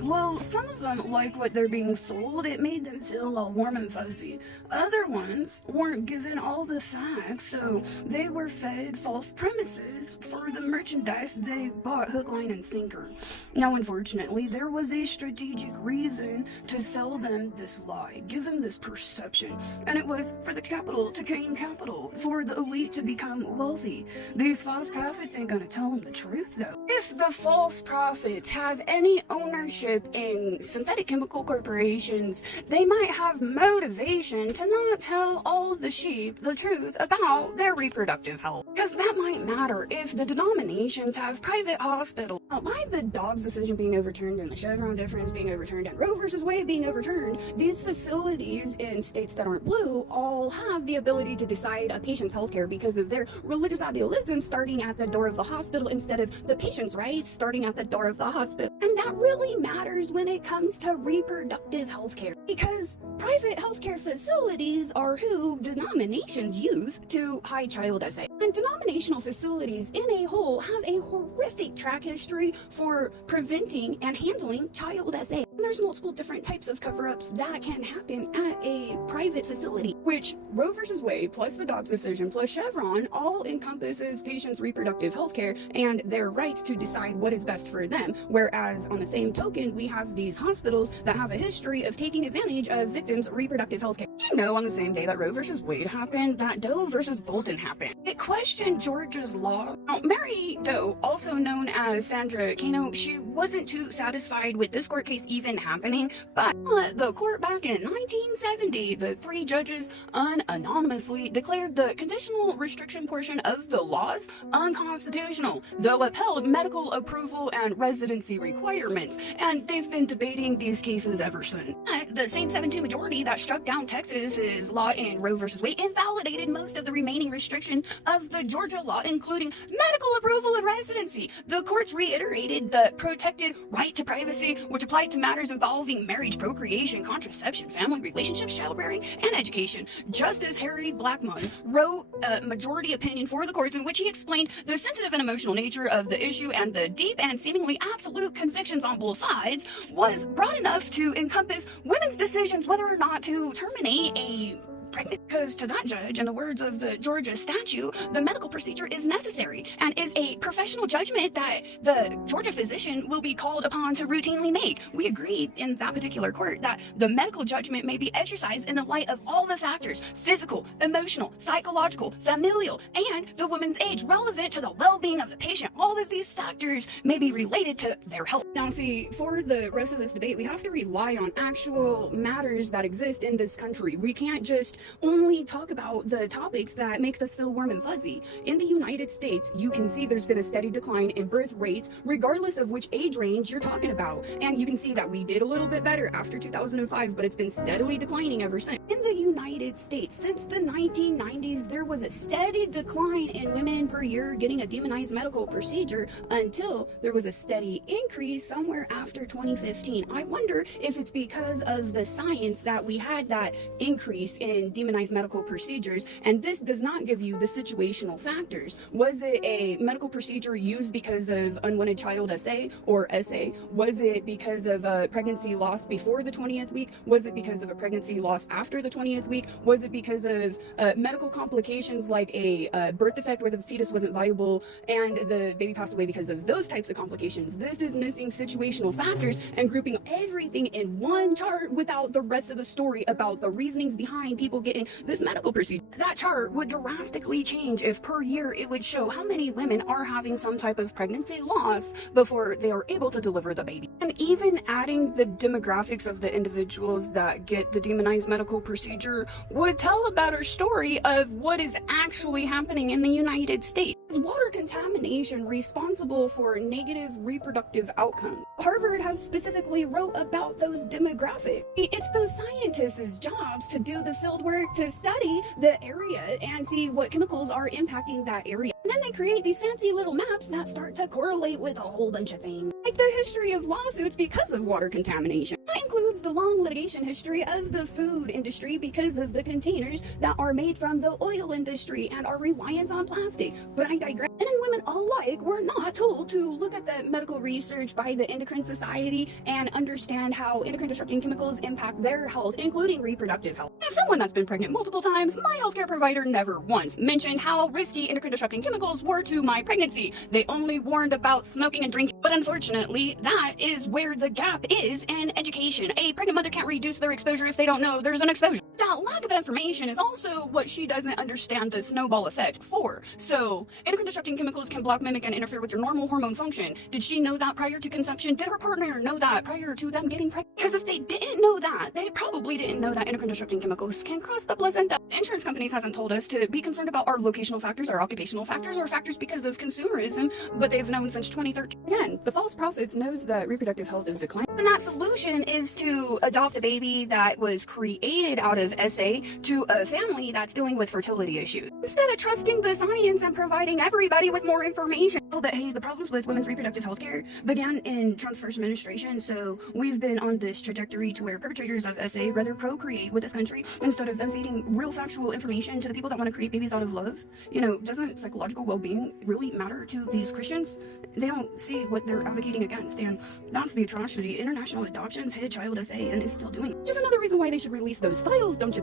Well, some of them like what they're being sold. It made them feel all warm and fuzzy. Other ones weren't given all the facts, so they were fed false premises for the merchandise they bought hook, line, and sinker. Now, unfortunately, there was a strategic reason to sell them this lie, give them this perception, and it was for the capital to gain capital, for the elite to become wealthy. These false prophets ain't gonna tell them the truth, though. If the false prophets have any ownership in synthetic chemical corporations, they might have motivation to not tell all the sheep the truth about their reproductive health. Because that might matter if the denominations have private hospitals. By the Dobbs decision being overturned and the Chevron deference being overturned and Roe versus Wade being overturned, these facilities in states that aren't blue all have the ability to decide a patient's healthcare because of their religious idealism starting at the door of the hospital instead of the patient's rights starting at the door of the hospital. And that really matters when it comes to reproductive healthcare, because private healthcare facilities are who denominations use to hide child SA. And denominational facilities in a whole have a horrific track history for preventing and handling child SA. There's multiple different types of cover-ups that can happen at a private facility, which Roe versus Wade plus the Dobbs decision plus Chevron all encompasses patients' reproductive health care and their rights to decide what is best for them. Whereas on the same token, we have these hospitals that have a history of taking advantage of victims' reproductive health care. You know, on the same day that Roe versus Wade happened, that Doe versus Bolton happened. It questioned Georgia's law. Now, Mary Doe, also known as Sandra Cano, she wasn't too satisfied with this court case even happening, but the court back in 1970, the three judges anonymously declared the conditional restriction portion of the laws unconstitutional, though upheld medical approval and residency requirements, and they've been debating these cases ever since. The same 7-2 majority that struck down Texas's law in Roe versus Wade invalidated most of the remaining restriction of the Georgia law, including medical approval and residency. The courts reiterated the protected right to privacy, which applied to matters involving marriage, procreation, contraception, family relationships, childbearing, and education. Justice Harry Blackmun wrote a majority opinion for the courts in which he explained the sensitive and emotional nature of the issue, and the deep and seemingly absolute convictions on both sides was broad enough to encompass women's decisions whether or not to terminate a pregnant, because to that judge, in the words of the Georgia statute, the medical procedure is necessary and is a professional judgment that the Georgia physician will be called upon to routinely make. We agreed in that particular court that the medical judgment may be exercised in the light of all the factors: physical, emotional, psychological, familial, and the woman's age, relevant to the well-being of the patient. All of these factors may be related to their health. Now, see, for the rest of this debate, we have to rely on actual matters that exist in this country. We can't just only talk about the topics that makes us feel warm and fuzzy. In the United States, you can see there's been a steady decline in birth rates, regardless of which age range you're talking about. And you can see that we did a little bit better after 2005, but it's been steadily declining ever since. In the United States, since the 1990s, there was a steady decline in women per year getting a demonized medical procedure until there was a steady increase somewhere after 2015. I wonder if it's because of the science that we had that increase in demonized medical procedures, and this does not give you the situational factors. Was it a medical procedure used because of unwanted child SA or SA? Was it because of a pregnancy loss before the 20th week? Was it because of a pregnancy loss after the 20th week? Was it because of medical complications like a birth defect where the fetus wasn't viable and the baby passed away because of those types of complications? This is missing situational factors and grouping everything in one chart without the rest of the story about the reasonings behind people getting this medical procedure. That chart would drastically change if per year it would show how many women are having some type of pregnancy loss before they are able to deliver the baby. And even adding the demographics of the individuals that get the demonized medical procedure would tell a better story of what is actually happening in the United States. Is water contamination responsible for negative reproductive outcomes? Harvard has specifically wrote about those demographics. It's those scientists' jobs to do the field work to study the area and see what chemicals are impacting that area. And then they create these fancy little maps that start to correlate with a whole bunch of things, like the history of lawsuits because of water contamination. That includes the long litigation history of the food industry because of the containers that are made from the oil industry and our reliance on plastic. But I digress. And then women alike were not told to look at the medical research by the Endocrine Society and understand how endocrine disrupting chemicals impact their health, including reproductive health. As someone that's been pregnant multiple times, my healthcare provider never once mentioned how risky endocrine disrupting chemicals were to my pregnancy. They only warned about smoking and drinking. But unfortunately, that is where the gap is in education. A pregnant mother can't reduce their exposure if they don't know there's an exposure. That lack of information is also what she doesn't understand the snowball effect for. So, endocrine disrupting chemicals can block, mimic, and interfere with your normal hormone function. Did she know that prior to conception? Did her partner know that prior to them getting pregnant? Because if they didn't know that, they probably didn't know that endocrine disrupting chemicals can cross the placenta. Insurance companies hasn't told us to be concerned about our locational factors, our occupational factors, or factors because of consumerism, but they've known since 2013. Again, the false prophets knows that reproductive health is declining. And that solution is to adopt a baby that was created out of SA to a family that's dealing with fertility issues. Instead of trusting the science and providing everybody with more information. But hey, the problems with women's reproductive health care began in Trump's first administration, so we've been on this trajectory to where perpetrators of SA rather procreate with this country instead of them feeding real factual information to the people that want to create babies out of love. You know, doesn't psychological well-being really matter to these Christians? They don't see what they're advocating against, and that's the atrocity. International adoptions hid child SA and is still doing it. Just another reason why they should release those files, don't you think?